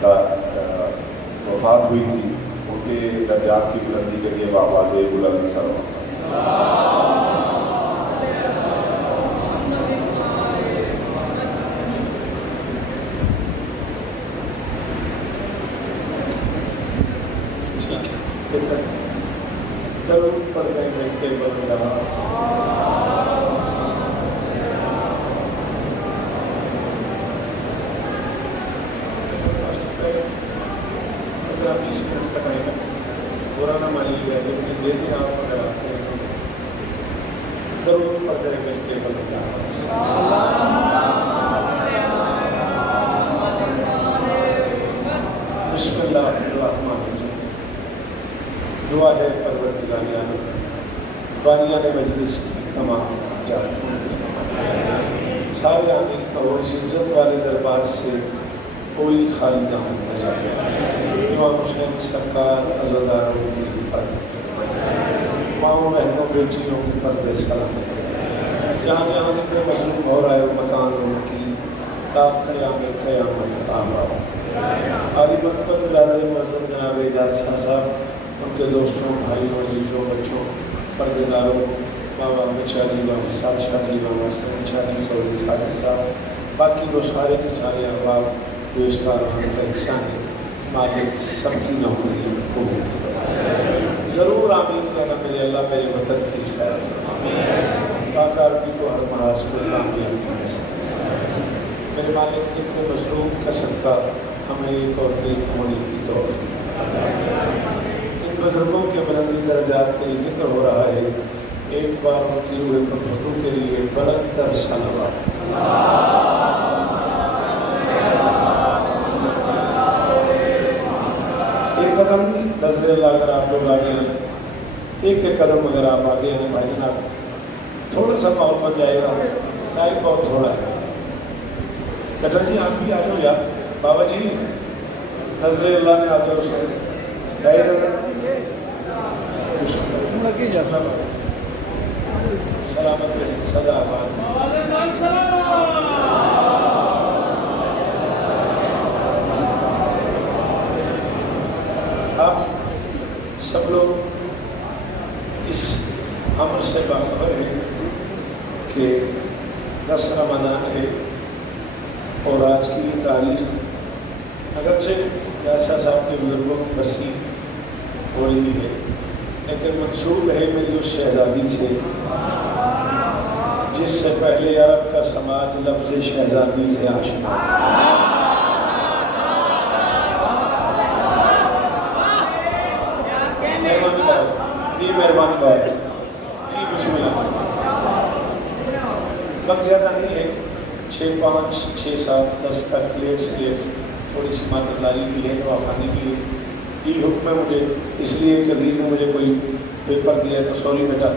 کا وفات ہوئی تھی، ان کے درجات کی بلندی کے لیے آواز بلند سر ضرور پڑھ رہے ہیں کہ بیس منٹ تک آئے گا، برا نہ مانی گیا کہ مجھے دے دیں آپ اگر آتے ہیں ضرور پڑھ رہے ہیں کہ بسم اللہ الرحمن الرحیم۔ دعا ہے پروردگار عالم، بانیان مجلس کی تمام جان سارے عامل کہو اس عزت والے دربار سے کوئی خالی دامن نہ جائے۔ امام حسین سرکار عزاداروں کی حفاظت فرمائے، ماؤں بہنوں بیٹیوں کے پردے سلامت رہے، جہاں جہاں ذکر مظلوم ہو رہا ہے وہ مکان و مکین تا قیام قیامت آباد۔ عالی مکتب ادارہ معظم جناب اعجاز شاہ صاحب، ان کے دوستوں، بھائیوں، عزیزوں، بچوں، پردے داروں، بابا احمد شاہ جی، بابا فساد شاہ جی، بابا حسین شاہ جی، چودھری ساجد صاحب، باقی وہ سارے کے سارے احباب جو اس کارخانے کا حصہ ہیں، مالک سب کی نوکری قبول فرمائے۔ ضرور آمین کہنا میرے اللہ میرے وطن کی خیر فرمائے، پاک عربی کو ہر محاذ میں کامیابی نصیب فرمائے۔ میرے مالک ذکر مظلوم کا صدقہ ہمیں ایک اور نیک ہونے کی توفیق عطا فرمائے۔ ان بزرگوں کے بلندی درجات کے لیے ذکر ہو رہا ہے، ایک بار ان کی روح پر فتح کے لیے بلند تر صلوات۔ ایک قدم نظر اللہ اگر آپ لوگ آگے ہیں، ایک قدم اگر آپ آگے ہیں بھائی جناب، تھوڑا سا ماحول بن جائے گا، ٹائم بہت تھوڑا ہے۔ بیٹا جی آپ بھی آ جاؤ یار، بابا جی نظر اللہ نے حاضر حسین سلامت رہے، سدا آباد۔ آپ سب لوگ اس امر سے باخبر ہیں کہ 10 رمضان ہے اور آج کی یہ تاریخ اگرچہ یاسر صاحب کے بزرگوں کی برسی ہو رہی ہے، لیکن منسوب ہے میری اس شہزادی سے جس سے پہلے عرب کا سماج لفظ شہزادی سے آشنا ہے۔ مہربانی بات جی، بسم اللہ۔ وقت زیادہ نہیں ہے، 6 5 6 7 10 تک لیٹ سے لیٹ تھوڑی سی ماتداری بھی ہے، نوافانی بھی ہے۔ یہ حکم ہے مجھے، اس لیے ایک عزیز نے مجھے کوئی پیپر دیا ہے تو سوری بیٹا،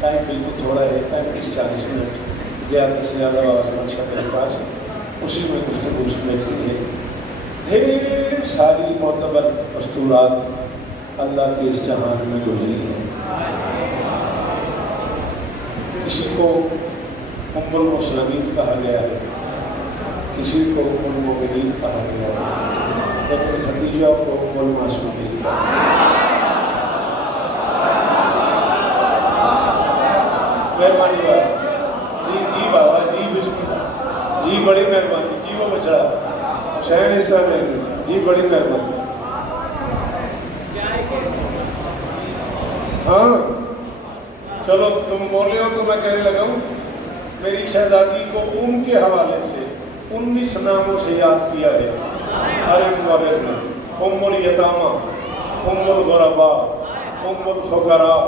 ٹائم بالکل تھوڑا ہے، 35 40 منٹ زیادہ سے زیادہ آواز منشا میرے پاس ہے، اسی میں گفتگو سمیٹنی ہے۔ ڈھیر ساری معتبر مستورات اللہ کے اس جہان میں گزری ہیں۔ کسی کو ام المسلمین کہا گیا ہے، کسی کو ام المؤمنین کہا گیا ہے، لیکن خدیجہ کو ام المعصومین کہا گیا ہے۔ مہربانی بات جی، جی بابا جی، بسم اللہ جی، بڑی مہربانی جی، وہ بچڑا حسین اس طرح میں جی، بڑی مہربانی۔ ہاں چلو تم بولے ہو تو میں کہنے لگا ہوں، میری شہزادی کو ان کے حوالے سے 19 ناموں سے یاد کیا ہے ہر ایک مورخ نے۔ ام الیتامہ، ام الغرباء، ام الفقراء،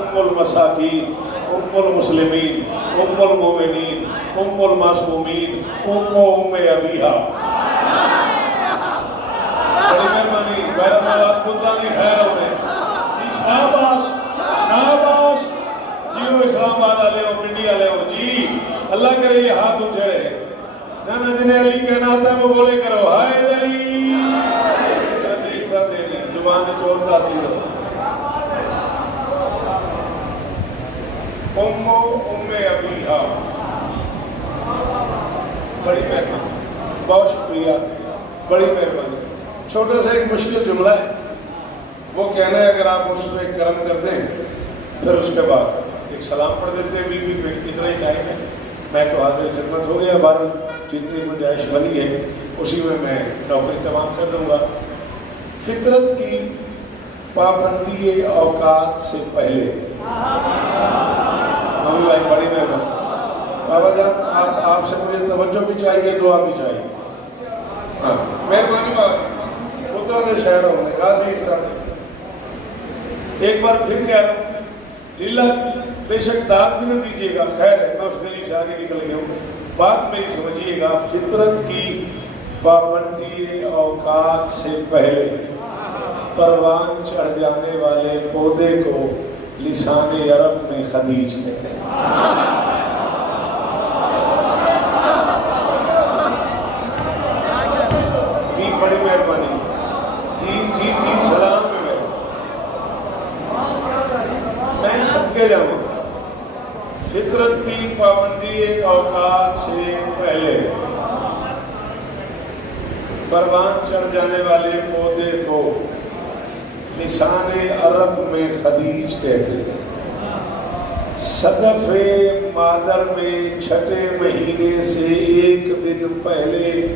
ام المساکین، ام المسلمین، ام المومنین، ام المعصومین، ام ابیہا۔ بڑی مہربانی، بہرحال آپ کو اللہ کی خیر ہونے شاباش شاباش جی، وہ اسلام آباد والے ہو، پنڈی والے ہو جی، اللہ کرے یہ ہاتھ اونچے رہے۔ نانا جنہیں علی کہنا آتا ہے وہ بولے کرو ہائے علی، زبان میں چور تاثیر ہو۔ ام ابیہا، بڑی مہربانی، بہت شکریہ، بڑی مہربانی۔ چھوٹا سا ایک مشکل جملہ ہے، وہ کہنا ہے اگر آپ اس پہ کرم کر دیں پھر اس کے بعد ایک سلام پڑھ دیتے ہیں، بیوی پہ اتنا ہی ٹائم ہے، میں تو حاضر خدمت ہو گیا، بارہ جتنی گنجائش بنی ہے اسی میں نوکری تمام کر دوں گا۔ فطرت کی پابندی اوقات سے پہلے، ممی بھائی بڑی مہربانی، بابا جان آپ سے مجھے توجہ بھی چاہیے، دعا بھی چاہیے، ہاں مہربانی بات اتنا شہر ہونے غازی استان۔ ایک بار پھر کہہ رہا ہوں، لیلہ بے شک داد بھی نہ دیجیے گا، خیر ہے میں اس گلی سے آگے نکل گیا ہوں، بات میری سمجھیے گا۔ فطرت کی پابندی اوقات سے پہلے پروان چڑھ جانے والے پودے کو لسان عرب میں خدیج کہتے ہیں۔ بڑی مہربانی، جی سلام میں صدقے جاؤں۔ فطرت کی پابندی اوقات سے پہلے پروان چڑھ جانے والے پودے کو لسان عرب میں خدیج کہتے ہیں۔ صدف مادر میں چھٹے مہینے سے ایک دن پہلے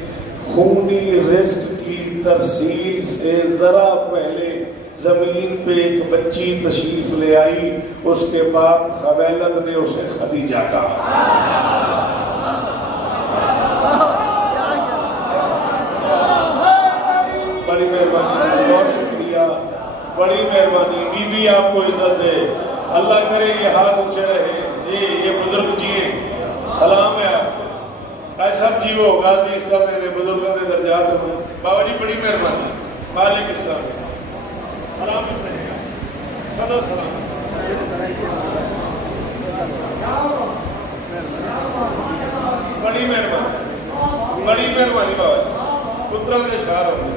خونی رزق کی ترسیل سے ذرا پہلے زمین پہ ایک بچی تشریف لے آئی، اس کے بعد خویلد نے اسے خدیجہ کہا۔ بڑی مہربانی، بہت شکریہ، بڑی مہربانی، بی بی آپ کو عزت دے، اللہ کرے یہ ہاتھ اونچے رہے، یہ بزرگ جی ہیں، سلام ہے آپ ایسا جی وہ غازی اس طرح نے بزرگوں کے درجات ہوں۔ بابا جی بڑی مہربانی، مالک اس طرح سلام رہے گا، صدا سلام۔ بڑی مہربانی، بڑی مہربانی بابا جی، پترا کے شعر ہوتے،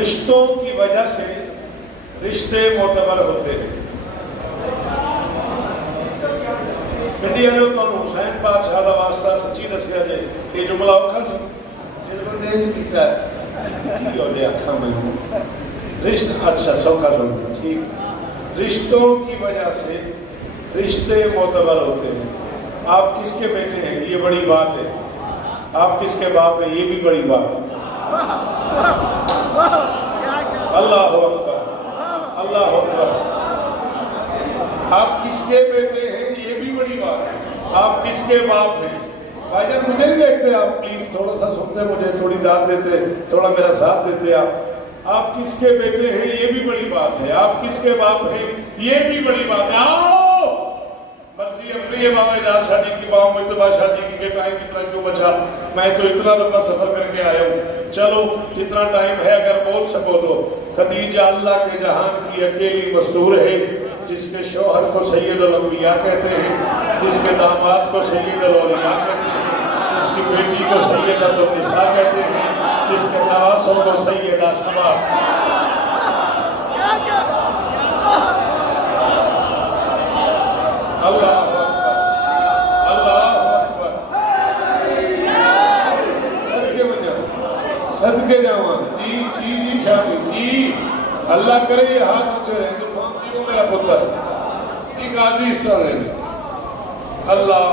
رشتوں کی وجہ سے رشتے معتبر ہوتے ہیں۔ انڈیا نے تو حسین بادشاہ کا واسطہ سچی دسیا جائے، یہ جملہ اوکھا سی جس بندے نے کیتا ہے کی ہو جائے اکھا میں ہوں اچھا سوکھا سمجھا ٹھیک۔ رشتوں کی وجہ سے رشتے معتبر ہوتے ہیں۔ آپ کس کے بیٹے ہیں یہ بڑی بات ہے، آپ کس کے باپ ہیں یہ بھی بڑی بات ہے۔ اللہ اکبر، اللہ اکبر۔ آپ کس کے بیٹے ہیں یہ بھی بڑی بات ہے، آپ کس کے باپ ہیں۔ بھائی جان مجھے نہیں دیکھتے آپ، پلیز تھوڑا سا سنتے، مجھے تھوڑی داد دیتے، تھوڑا میرا ساتھ دیتے آپ کس کے بیٹے ہیں یہ بھی بڑی بات ہے، آپ کس کے باپ ہیں یہ بھی بڑی بات ہے۔ آؤ مرضی اپنی ہے بابا اجاز شاہ جی کی، باؤں مجتبہ شاہ جی کی، ٹائم کتنا کیوں بچا، میں تو اتنا لمبا سفر کر کے آیا ہوں، چلو جتنا ٹائم ہے اگر بول سکو تو۔ خدیجہ اللہ کے جہان کی اکیلی مستور ہے جس کے شوہر کو سید الانبیاء کہتے ہیں، جس کے داماد کو سید الاولیاء کہتے ہیں، جس کی بیٹی کو سیدۃ النساء کہتے ہیں، جس کے نواسوں کو سیدہ شباب۔ اللہ اکبر، اللہ اکبر، صدقے جاواں، جی شامی جی، اللہ کرے یہ ہاتھ اونچے رہیں تو کون جیو میرا پتر جی غازی اس طرح رہیں۔ اللہ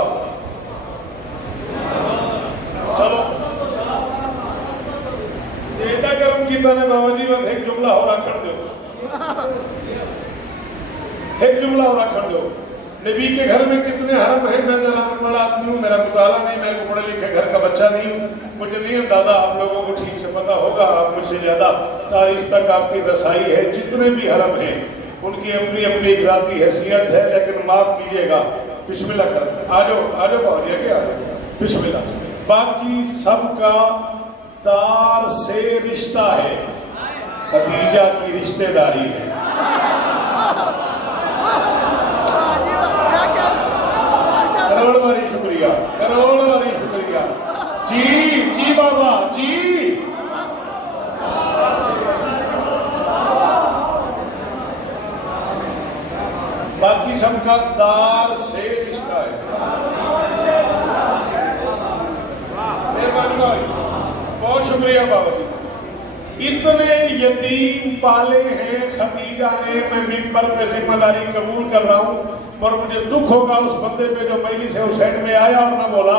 چلو ایتا کرم کی طرح بابا جی بس ایک جملہ ہو رہا کر دو، ایک جملہ ہو رہا کر دو۔ نبی کے گھر میں کتنے حرم ہیں، میں ذرا بڑا آدمی ہوں، میرا مطالعہ نہیں، میں کو پڑھے لکھے گھر کا بچہ نہیں ہوں، مجھے نہیں اندازہ، آپ لوگوں کو ٹھیک سے پتا ہوگا، آپ مجھ سے زیادہ تاریخ تک آپ کی رسائی ہے۔ جتنے بھی حرم ہیں ان کی اپنی اپنی ذاتی حیثیت ہے، لیکن معاف کیجئے گا، بسم اللہ کر آجو بہت یہ کیا بسم اللہ۔ باقی سب کا دار سے رشتہ ہے، خدیجہ کی رشتہ داری ہے۔ کروڑ باری شکریہ، کروڑ باری شکریہ جی بابا جی۔ باقی سب کا دار سے رشتہ ہے۔ مہربانی بھائی، بہت شکریہ بابا جی، اتنے یتیم پالے ہیں خدیجہ نے، میں منبر پہ ذمہ داری قبول کر رہا ہوں، اور مجھے دکھ ہوگا اس بندے پہ جو مجلس حسین میں آیا اور نہ بولا،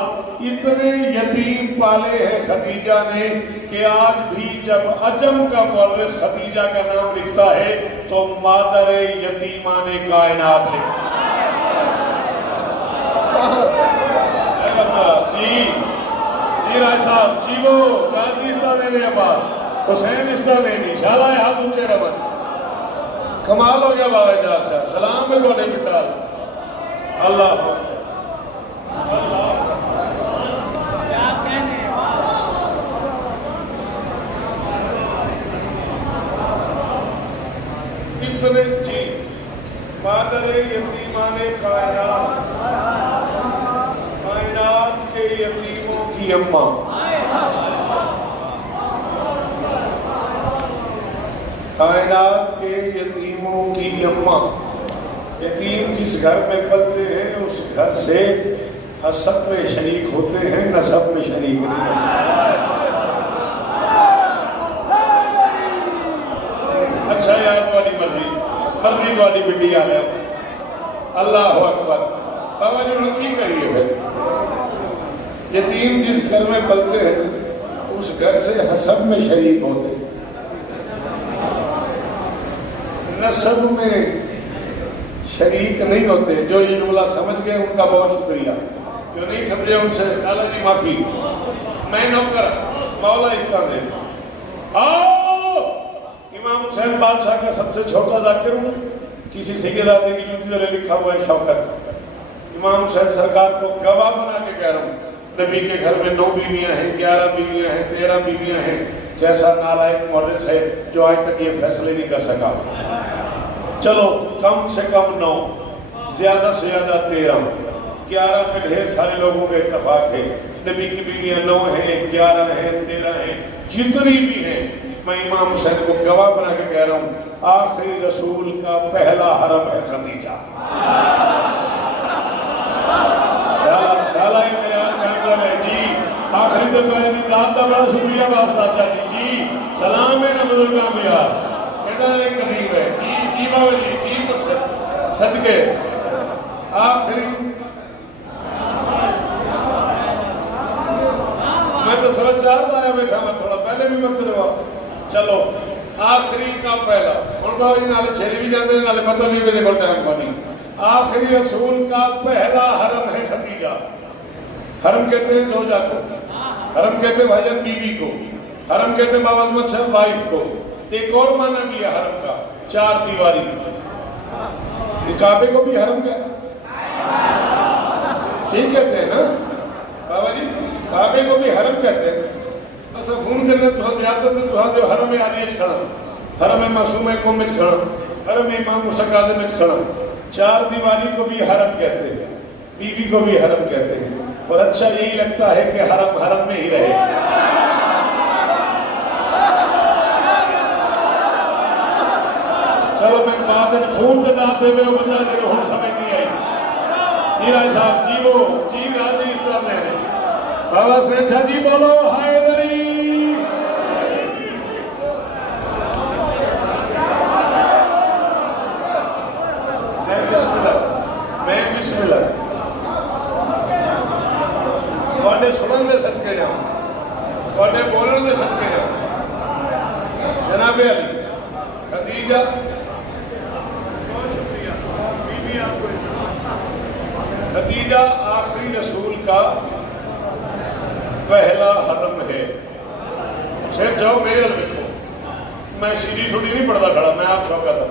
اتنے یتیم پالے ہیں خدیجہ نے کہ آج بھی جب عجم کا مورخ خدیجہ کا نام لکھتا ہے تو مادر یتیمان کائنات لکھتا ہے۔ جی راج صاحب، جی وہ غازی استعلے عباس حسین استعلے شالا ہاتھ اونچے رمن، کمال ہو گیا بابا اجاز صاحب، سلام میں گوڑے پٹال، اللہ کتنے جی مادر یتیمان کائنات، کائنات کے یتیموں کی اماں، کائنات کے یتیموں کی اماں۔ یتیم جس گھر میں پلتے ہیں اس گھر سے حسب میں شریک ہوتے ہیں، نسب میں شریک نہیں ہوتے۔ اچھا یار تھوڑی مرضی تھوڑی بڈی آ رہا ہے، اللہ اکبر۔ بابا جی انہوں کی کریے پھر، یتیم جس گھر میں پلتے ہیں اس گھر سے حسب میں شریک ہوتے ہیں، نسب میں شریک نہیں ہوتے۔ جو یہ جملہ سمجھ گئے ان کا بہت شکریہ، جو نہیں سمجھے ان سے لالا جی معافی۔ میں نوکر مولا استعلے، آؤ امام حسین بادشاہ کا سب سے چھوٹا ذاکر ہوں، کسی سیدزادے کی جوتی تلے لکھا ہوا ہے شوکت۔ امام حسین سرکار کو گواہ بنا کے کہہ رہا ہوں، نبی کے گھر میں 9 بیویاں ہیں، 11 بیویاں ہیں، 13 بیویاں ہیں، کیسا نالائق مورخ ہے جو آج تک یہ فیصلے نہیں کر سکا۔ چلو کم سے کم 9، زیادہ سے زیادہ 13، 11 پہ ڈھیر سارے لوگوں کے اتفاق ہے۔ نبی کی بیویاں 9 ہیں، 11 ہیں، 13 ہیں، جتنی بھی ہیں، میں امام حسین کو گواہ بنا کے کہہ رہا ہوں، آخری رسول کا پہلا حرم ہے خدیجہ۔ شالہ میران کانگرہ میں جی آخری دن میں بھی داد دا بڑا شکریہ بات راچا جی سلام ہے نا بزرگاں بیار بیٹا ایک قدیم ہے جی بابا جی مرشد صدقے آخری میں تو سوچ چاہتا ہے بیٹھا میں تھوڑا پہلے بھی مت رہا چلو آخری کا پہلا اور بابا جی نالے چھڑے بھی جاتے ہیں نالے پتہ نہیں میرے کو ٹائم کو نہیں آخری رسول کا پہلا حرم ہے خدیجہ حرم کہتے ہیں زوجہ کو حرم کہتے ہیں بھائی جان بیوی کو حرم کہتے ہیں بابا احمد شاہ وائف کو ایک اور معنی بھی ہے حرم کا چار دیواری کعبے کو بھی حرم کہتے ٹھیک کہتے ہیں نا بابا جی کعبے کو بھی حرم کہتے ہیں بس فون کرنے تو زیادہ تو حرم عالیہ کھڑا حرم معصوم قوم میں کھڑا حرم امام موسیٰ کاظم میں کھڑا چار دیواری کو بھی حرم کہتے ہیں بیوی کو بھی حرم کہتے ہیں اور اچھا یہی لگتا ہے کہ حرم حرم میں ہی رہے چلو میں بات فون کے داد دے میں بندہ دے ہوں سمجھ نہیں آئی جی رائے صاحب جی وہ جی غازی اتر رہے ہیں بابا سریچا جی بولو حیدری میں بسم اللہ تھوڑے سنن دے صدقے جاؤں تھوڑے بولن دے صدقے جاؤں جناب علی خدیجہ خدیجہ آخری رسول کا پہلا حرم ہے شیر جاؤ میرے لکھو میں سیڑھی سوڑی نہیں پڑھتا کھڑا میں آپ شوقہ تھا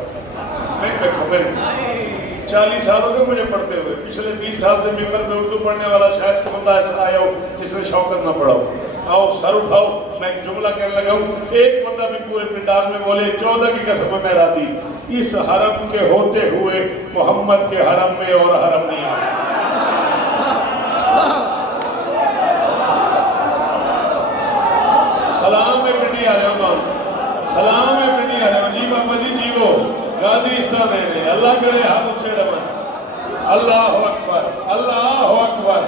میں دیکھو میرے 40 سال ہو گئے مجھے پڑھتے ہوئے پچھلے 20 سال سے ممبر میں اردو پڑھنے والا شاید کو بندہ ایسا آیا ہو جس نے شوقت نہ پڑھا ہو آؤ سر اٹھاؤ میں ایک جملہ کہنے لگا ہوں ایک بندہ بھی پورے پنڈال میں بولے 14 کی قسم میں راضی اس حرم کے ہوتے ہوئے محمد کے حرم میں اور حرم نہیں آ سکتا سلام ہے پنڈی آ رہے ہوں سلام ہے پنڈی آ رہے ہوں جی محمد جی جیو غازی اسلام ہے اللہ کرے ہم اچھے رمن اللہ اکبر اللہ اکبر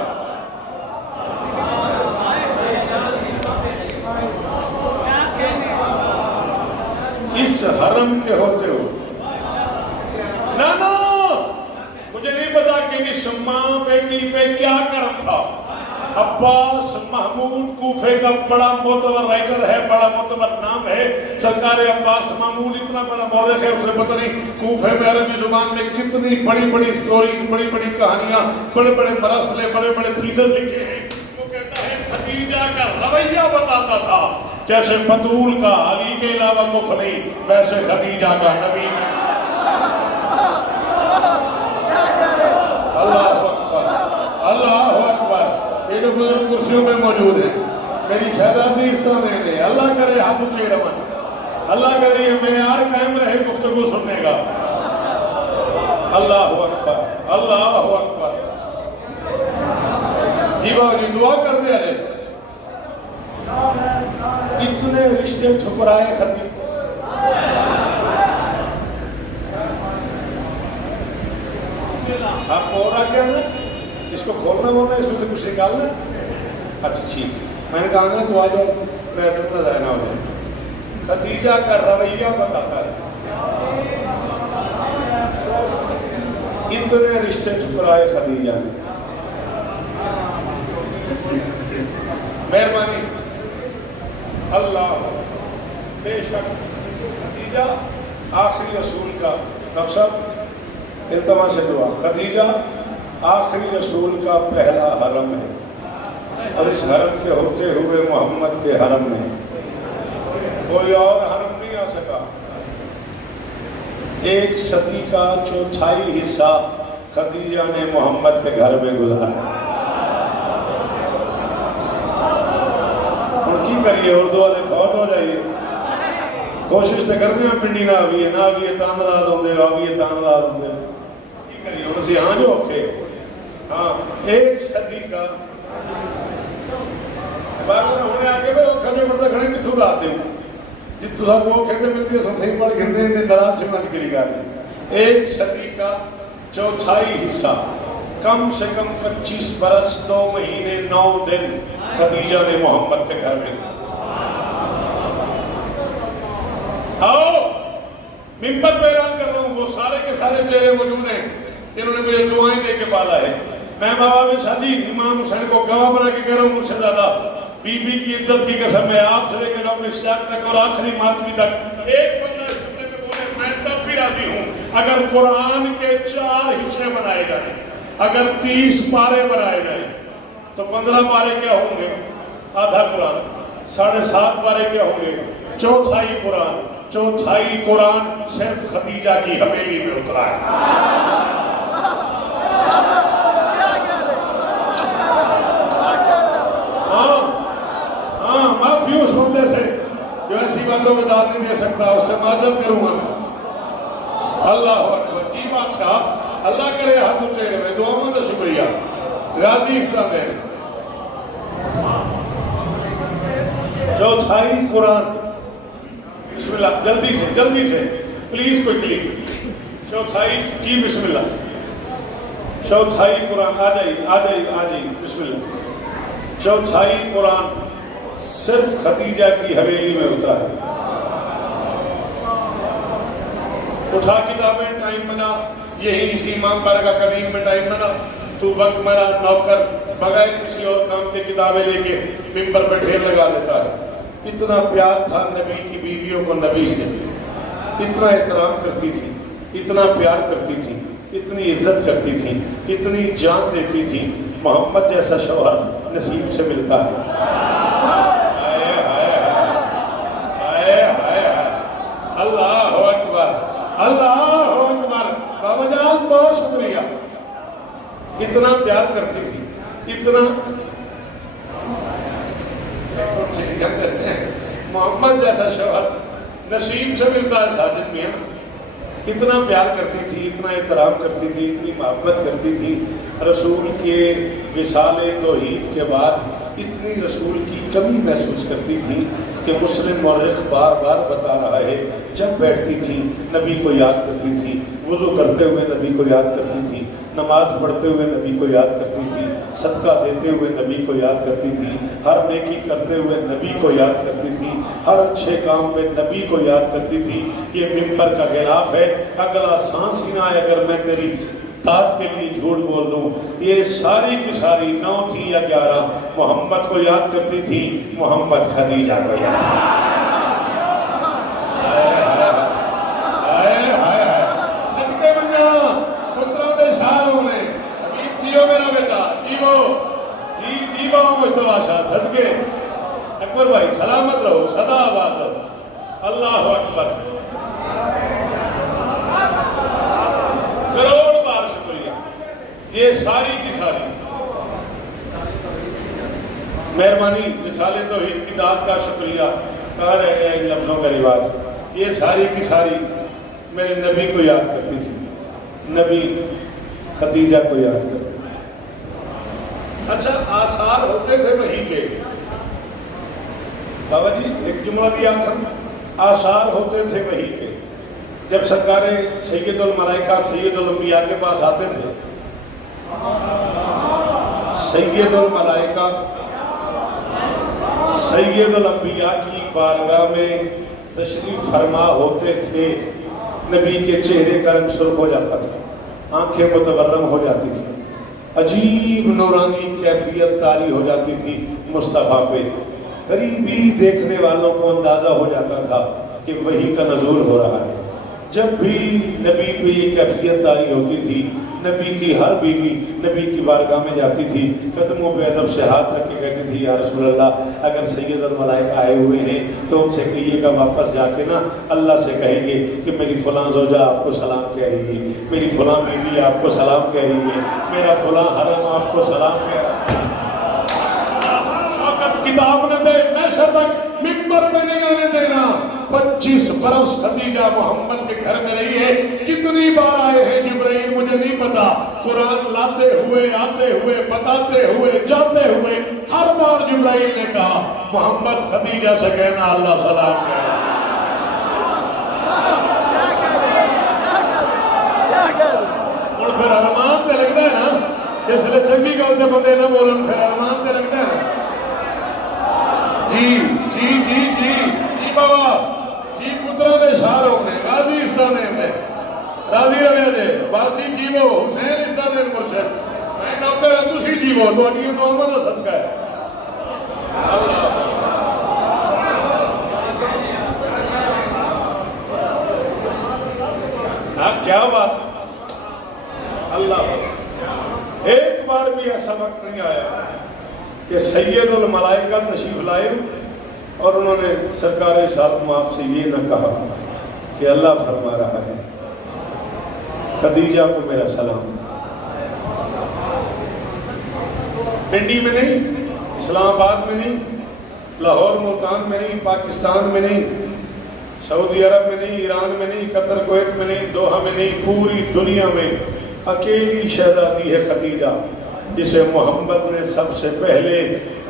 اس حرم کے ہوتے ہو نانا مجھے نہیں پتا کہ اس ماں بیٹی پہ کیا کرم تھا. عباس محمود کوفے کا بڑا معتبر رائٹر ہے, بڑا معتبر نام ہے. سرکار عباس محمود اتنا بڑا مورخ ہے, اسے پتہ نہیں کوفے میں عربی زبان میں کتنی بڑی بڑی سٹوریز, بڑی بڑی کہانیاں, بڑے بڑے مراسلے, بڑے بڑے تھیسز لکھے ہیں. وہ کہتا ہے خدیجہ کا رویہ بتاتا تھا جیسے بطول کا علی کے علاوہ کفر نہیں, ویسے خدیجہ کا نبی. اللہ اکبر, اللہ اکبر. یہ جو بزرگ کرسیوں میں موجود ہیں, میری شہزادی اس طرح دیں گے. اللہ کرے ہاتھ اونچے رمن, اللہ کرے یہ معیار قائم رہے گفتگو سننے کا. اللہ اکبر, اللہ اکبر. جی بابا جی دعا کر دے. ارے اتنے رشتے ٹھکرائے خطیب. آپ کو ہو رہا کیا ہے, اس کو کھولنا ہونا, اس میں سے کچھ نکالنا. اچھا ٹھیک, میں نے کہا نا تو آ جاؤ, بیٹھ نہ ضائع نہ ہو جائے. خدیجہ کا رویہ بتاتا ہے. اتنے رشتے ٹھکرائے خدیجہ نے. مہربانی اللہ, بے شک خدیجہ آخری رسول کا. ڈاکٹر صاحب التماس سے دعا. خدیجہ آخری رسول کا پہلا حرم ہے, اور اس حرم کے ہوتے ہوئے محمد کے حرم میں کوئی اور حرم نہیں آ سکا. 1 صدی کا 1/4 حصہ خدیجہ نے محمد کے گھر میں گزارا. ہم کی کریے, اردو والے فوت ہو جائیے. کوشش تو کرتے ہیں پنڈی نہ آئیے, نہ آئیے تامرات ہوں گے, آئیے تامرات ہوں گے. کی کریے انہوں سے ہاں جو اوکے. ہاں 1 صدی کا بارہ ہونے آگے میں کھڑے پڑتا کھڑے کتھوں لاتے ہوں جتو صاحب وہ کہتے ملتی ہے سنسین پڑھ گھندے ہیں نراز سے مجھ کے لگا دیں. 1 صدی کا 1/4 حصہ, کم سے کم 25 برس 2 مہینے 9 دن خدیجہ نے محمد کے گھر میں. آؤ ممبر پہ اعلان کر رہا ہوں, وہ سارے کے سارے چہرے موجود ہیں, انہوں نے مجھے دعائیں دے کے پالا ہے. میں بابا میں شادی امام حسین کو گواہ بنا کے کہہ رہا ہوں, مجھ سے زیادہ بی بی کی عزت کی قسم ہے, آپ سے لے کے ڈاکٹر اشتیاق تک اور آخری ماتمی تک ایک بندہ اس خطے میں بولے میں تب بھی راضی ہوں اگر قرآن کے 4 حصے بنائے جائیں, اگر 30 پارے بنائے جائیں تو 15 پارے کیا ہوں گے, آدھا قرآن. 7.5 پارے کیا ہوں گے, 1/4 قرآن. 1/4 قرآن صرف خدیجہ کی حویلی میں اترا ہے. معافی اس بندے سے جو ایسی باتوں میں داد نہیں دے سکتا, اس سے معذرت کروں گا. اللہ اکبر. جی بادشاہ, اللہ کرے ہاتھ اونچے رہے, دعاؤں کا شکریہ. غازی اس طرح دے 1/4 قرآن. بسم اللہ, جلدی سے پلیز کوئکلی. 1/4 جی بسم اللہ. 1/4 قرآن. آ جائیے بسم اللہ. 1/4 قرآن صرف خدیجہ کی حویلی میں اترا ہے. اٹھا کتابیں, ٹائم بنا, یہی اسی امام بارگاہ قدیم میں ٹائم بنا. تو وقت میرا نوکر بغیر کسی اور کام کے کتابیں لے کے ممبر پہ ڈھیر لگا دیتا ہے. اتنا پیار تھا نبی کی بیویوں کو نبی سے, اتنا احترام کرتی تھی, اتنا پیار کرتی تھی, اتنی عزت کرتی تھی, اتنی جان دیتی تھی. محمد جیسا شوہر نصیب سے ملتا ہے. اللہ اکبر, اللہ اکبر. بابا جان بہت شکریہ. اتنا پیار کرتی تھی, اتنا محمد جیسا شوہر نصیب سے ملتا ہے. ساجد میاں اتنا پیار کرتی تھی, اتنا احترام کرتی تھی, اتنی محبت کرتی تھی. رسول کے وصال توحید کے بعد اتنی رسول کی کمی محسوس کرتی تھی کہ مسلم مورخ بار بار بتا رہا ہے جب بیٹھتی تھی نبی کو یاد کرتی تھی, وضو کرتے ہوئے نبی کو یاد کرتی تھی, نماز پڑھتے ہوئے نبی کو یاد کرتی تھی, صدقہ دیتے ہوئے نبی کو یاد کرتی تھی, ہر نیکی کرتے ہوئے نبی کو یاد کرتی تھی، ہر اچھے کام میں نبی کو یاد کرتی تھی۔ یہ ممبر کا غلاف ہے، اگلا سانس ہی نہ آئے اگر میں تیری ذات کے لیے جھوٹ بول دوں۔ یہ ساری کی ساری 9 تھی یا 11 محمد کو یاد کرتی تھی، محمد خدیجہ کو یاد کرتی تھی۔ میرا بیٹا جیبو جی جیبو مجتبہ شاہ صدقے اکبر بھائی سلامت رہو، صدا آباد رہو، اللہ اکبر، کروڑ بار شکریہ۔ یہ ساری کی ساری مہربانی رسالے توحید کی داد کا شکریہ، کہا رہے ہیں ان لفظوں کا رواج، یہ ساری کی ساری میرے نبی کو یاد کرتی تھی، نبی خدیجہ کو یاد کرتی تھی۔ اچھا آثار ہوتے تھے وہی کے، بابا جی ایک جملہ بھی آخر، آثار ہوتے تھے وہی کے۔ جب سرکار سید الملائکہ سید الانبیاء کے پاس آتے تھے، سید الملائکہ سید الانبیاء کی بارگاہ میں تشریف فرما ہوتے تھے، نبی کے چہرے کا رنگ سرخ ہو جاتا تھا، آنکھیں متورم ہو جاتی تھی، عجیب نورانی کیفیت طاری ہو جاتی تھی مصطفیٰ پہ، قریبی دیکھنے والوں کو اندازہ ہو جاتا تھا کہ وحی کا نزول ہو رہا ہے۔ جب بھی نبی پہ یہ کیفیت طاری ہوتی تھی، نبی کی ہر بیوی نبی کی بارگاہ میں جاتی تھی، قدموں پہ ادب سے ہاتھ رکھ کے کہتی تھی یا رسول اللہ اگر سید الملائکہ آئے ہوئے ہیں تو ان سے کہیے گا واپس جا کے نا اللہ سے کہیں گے کہ میری فلاں زوجہ آپ کو سلام کہہ رہی ہے، میری فلاں بیوی آپ کو سلام کہہ رہی ہے، میرا فلاں حرم آپ کو سلام کہہ رہا ہے۔ شوکت کتاب نہ دے محشر تک ممبر پہ نہیں آنے دینا۔ 25 برس خدیجہ محمد کے گھر میں رہی ہے، کتنی بار آئے ہیں جبرائیل مجھے نہیں پتا، قرآن لاتے ہوئے آتے ہوئے بتاتے ہوئے جاتے ہوئے ہر بار جبرائیل نے کہا محمد خدیجہ سے کہنا اللہ سلام کہنا۔ اور پھر ارمان تے لگتا ہے نا، اس لئے چنگی گلتے بندے نہ بولن، پھر ارمان تے لگتا ہے نا جی جی جی جی جی بابا جی پتروں دے شہر ہونے غازی استانے میں راضی رہے دے باسی جیبو حسین استانے مرشد میں نوکر ہے تسی جیبو تو انہی محمد صدقہ ہے۔ آپ کیا بات اللہ، ایک بار بھی ایسا وقت نہیں آیا کہ سید الملائکہ تشریف لائے اور انہوں نے سرکار سالم آپ سے یہ نہ کہا کہ اللہ فرما رہا ہے خدیجہ کو میرا سلام۔ پنڈی میں نہیں، اسلام آباد میں نہیں، لاہور ملتان میں نہیں، پاکستان میں نہیں، سعودی عرب میں نہیں، ایران میں نہیں، قطر کویت میں نہیں، دوحہ میں نہیں، پوری دنیا میں اکیلی شہزادی ہے خدیجہ جسے محمد نے سب سے پہلے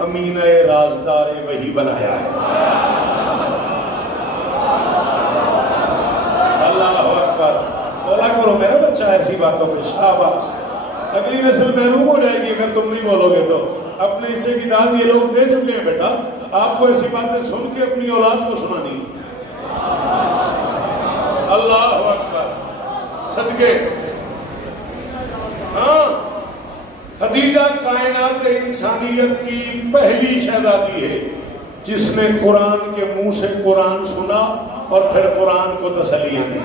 امینہ رازدار وحی بنایا ہے۔ اللہ اکبر، بولا کرو میرا بچہ ایسی باتوں پہ شاباش، اگلی نسل محروم ہو جائے گی اگر تم نہیں بولو گے تو۔ اپنے حصے کی داد یہ لوگ دے چکے ہیں بیٹا، آپ کو ایسی باتیں سن کے اپنی اولاد کو سنانی۔ اللہ اکبر، صدقے ہاں خدیجہ کائنات انسانیت کی پہلی شہزادی ہے جس نے قرآن کے منہ سے قرآن سنا اور پھر قرآن کو تسلیاں دی۔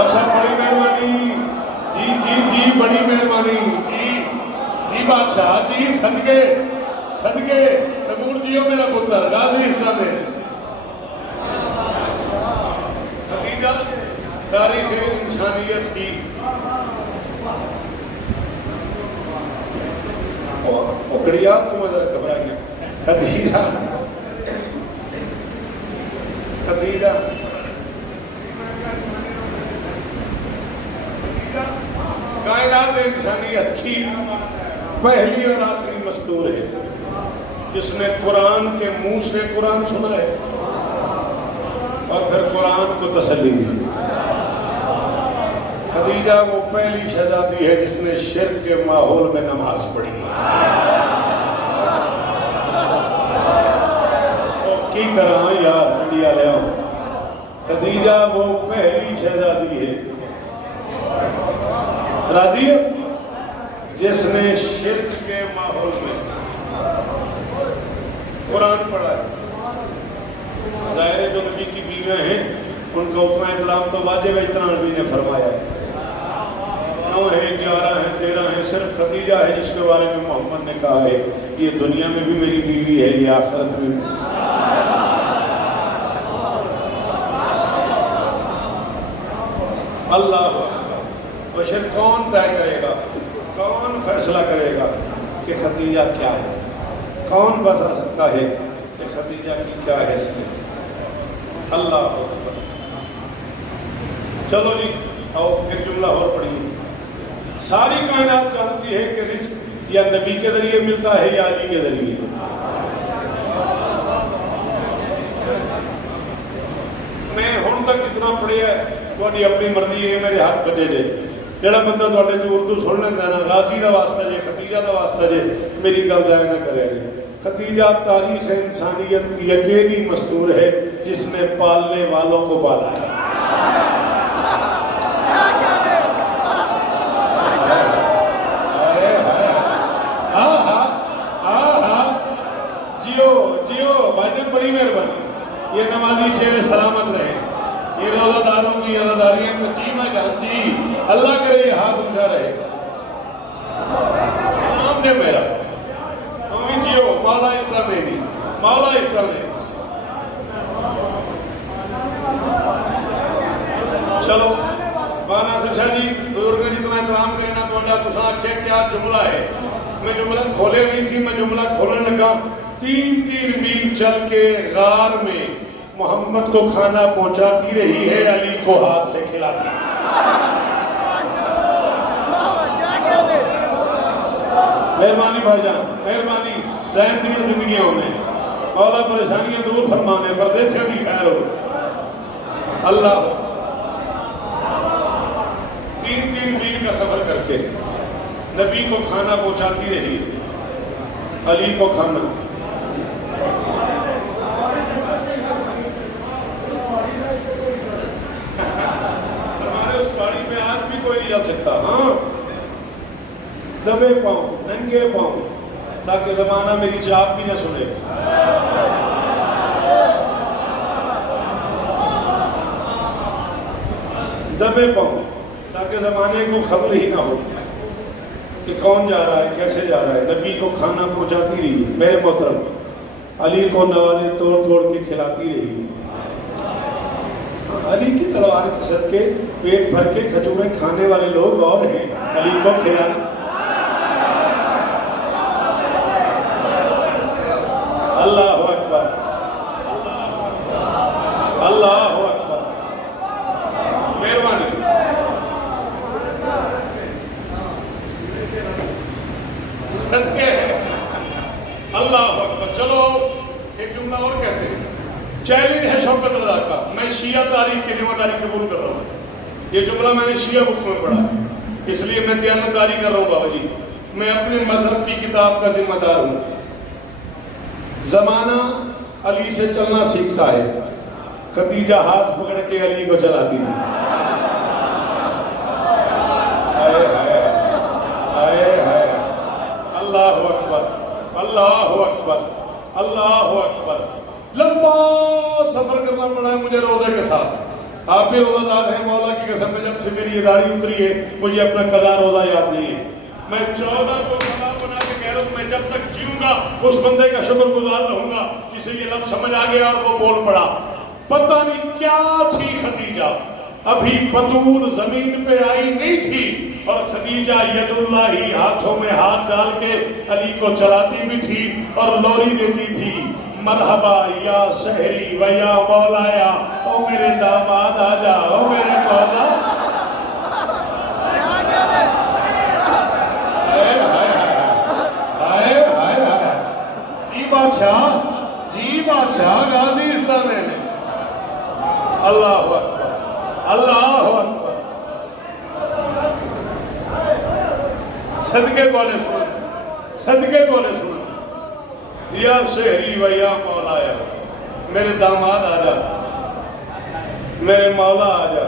اکثر بڑی مہربانی، جی جی جی بڑی مہربانی، جی جی بادشاہ جی صدقے صدقے سبور جیو میرا پتر غازی استاد ہے۔ خدیجہ تاریخ انسانیت کی اکڑیا تم ذرا گھبرا گیا۔ خدیجہ کائنات انسانیت کی پہلی اور آخری مستور ہے جس نے قرآن کے منہ سے قرآن سنا ہے اور پھر قرآن کو تسلی دی۔ خدیجہ وہ پہلی شہزادی ہے جس نے شرک کے ماحول میں نماز پڑھی۔ کی کراں یار انڈیا لیا خدیجہ وہ پہلی شہزادی ہے راضی ہے جس نے شرک کے ماحول میں قرآن پڑھا ہے. ظاہر ہے جو نبی کی بیویاں ہیں ان کا اتنا احترام تو واجب ہے اتنا نبی نے فرمایا ہے. 9 ہیں 11 ہیں 13 ہیں صرف خدیجہ ہے جس کے بارے میں محمد نے کہا ہے یہ دنیا میں بھی میری بیوی ہے یہ آخرت میں بھی. اللہ بشر کون طے کرے گا کون فیصلہ کرے گا کہ خدیجہ کیا ہے کون بتا سکتا ہے کہ خدیجہ کی کیا حیثیت ہے. اللہ اکبر. چلو جی آؤ ایک جملہ اور پڑھیے. ساری کائنات جانتی ہے کہ رزق یا نبی کے ذریعے ملتا ہے یا علی کے ذریعے. میں ہن تک جتنا پڑھیا ہے تھوڑی اپنی مرضی ہے میرے ہاتھ بجے جے جڑا بندہ تھوڑے چ اردو سن لینا نا غازی کا واسطہ جے خدیجہ کا واسطہ جے میری گل ضائع نہ کرے گا. خدیجہ تاریخ انسانیت کی اکیلی مستور ہے جس نے پالنے والوں کو پالا ہے. جیو بھائی بڑی مہربانی. یہ نمازی شیر سلامت رہے یہ روزہ داروں کی روزاداریاں کو جی میں کہوں جی اللہ کرے یہ ہاتھ اونچا رہے. نام نے میرا جیو مولا اس طرح دے دی مولا اس طرح دے. چلو بانا سشا جی بزرگ نے جتنا احترام کرے نا تو اللہ تسا آکھے کیا جملہ ہے. میں جملہ کھولے نہیں سی میں جملہ کھولنے لگا. 3 میل چل کے غار میں محمد کو کھانا پہنچاتی رہی ہے علی کو ہاتھ سے کھلاتی. مہربانی بھائی جان مہربانی رحم دی زندگیاں ہونے مولا پریشانیاں دور فرمانے پردیسیوں کی خیر ہو. اللہ 3 میل کا سفر کر کے نبی کو کھانا پہنچاتی رہی علی کو کھانا. ہمارے اس پہاڑی میں آج بھی کوئی نہیں جا سکتا. ہاں دبے پاؤں ننگے پاؤں تاکہ زمانہ میری چاپ بھی نہ سنے. دبے پاؤں تاکہ زمانے کو خبر ہی نہ ہو کہ کون جا رہا ہے کیسے جا رہا ہے. نبی کو کھانا پہنچاتی رہی میرے محترم. علی کو نوالے توڑ توڑ کے کھلاتی رہی. علی کی تلوار کے صدقے پیٹ بھر کے کھجوریں کھانے والے لوگ اور ہیں علی کو کھلانے. اللہ اکبر اللہ اکبر. مہربانی صدقے ہیں اللہ اکبر. چلو ایک جملہ اور کہتے ہیں. چیلنج ہے شوکت رضا کا. میں شیعہ تاریخ کی ذمہ داری قبول کر رہا ہوں. یہ جملہ میں نے شیعہ بک میں پڑھا ہے اس لیے میں دیانتداری کر رہا ہوں بابا جی. میں اپنے مذہب کی کتاب کا ذمہ دار ہوں. زمانہ علی سے چلنا سیکھتا ہے. خدیجہ ہاتھ پکڑ کے علی کو چلاتی تھی. اللہ اکبر اللہ اکبر اللہ اکبر. لمبا سفر کرنا پڑا ہے مجھے روزے کے ساتھ. آپ بھی روزہ دار ہیں مولا کی قسم میں جب سے میری یہ داڑھی اتری ہے مجھے اپنا قضا روزہ یاد نہیں ہے. میں 14 کو قضا بنا کے کہہ رہا ہوں میں جب تک جیوں گا اس بندے کا شکر گزار رہوں گا جسے یہ لفظ سمجھ آ گیا اور وہ بول پڑا. پتہ نہیں کیا تھی خدیجہ. ابھی بطول زمین پہ آئی نہیں تھی اور خدیجہ ید اللہ ہی ہاتھوں میں ہاتھ ڈال کے علی کو چلاتی بھی تھی اور لوری دیتی تھی. مرحبا یا شہری و یا مولایا او میرے داماد آ جا او میرے مولا. جی بادشاہ غازی استانے نے. اللہ اکبر اللہ اکبر. صدقے کو نے سنا صدقے کو نے سنا. یا شہری و یا مولایا میرے داماد آ جا، میرے مولا آ جا۔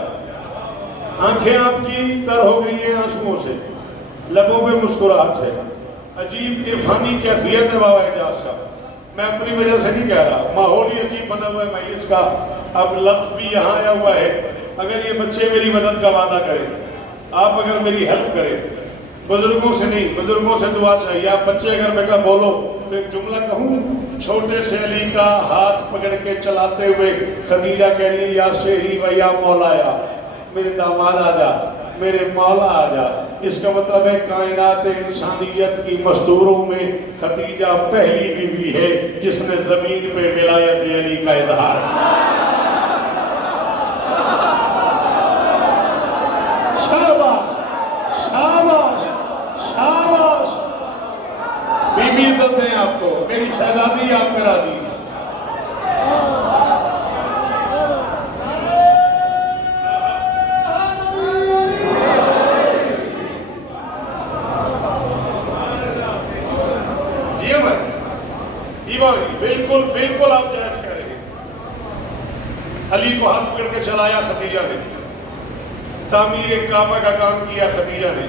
آنکھیں آپ کی تر ہو گئی ہیں آنسوؤں سے، لبوں پہ مسکراہٹ ہے، عجیب عرفانی کیفیت ہے بابا اعجاز کا۔ میں اپنی وجہ سے نہیں کہہ رہا، ماحول ہی عجیب بنا ہوا ہے مجلس کا، اب لفظ بھی یہاں آیا ہوا ہے۔ اگر یہ بچے میری مدد کا وعدہ کریں، آپ اگر میری ہیلپ کریں، بزرگوں سے نہیں، بزرگوں سے دعا چاہیے، آپ بچے اگر میں کہا بولو تو ایک جملہ کہوں، چھوٹے سے علی کا ہاتھ پکڑ کے چلاتے ہوئے خدیجہ کہہ رہی ہے یا شیری و یا مولایا، میرے داماد آ جا، میرے مولا آ جا۔ اس کا مطلب ہے کائنات انسانیت کی مستوروں میں خدیجہ پہلی بیوی ہے جس نے زمین پہ ولایت علی کا اظہار کیا۔ شاباش شاباش شاباش، بی بی عزت دیں آپ کو، میری شہزادی آپ میں راضی۔ بالکل بالکل آپ جائز کہہ رہے ہیں۔ علی کو ہاتھ پکڑ کے چلایا خدیجہ نے، تعمیر کعبہ کا کام کیا خدیجہ نے،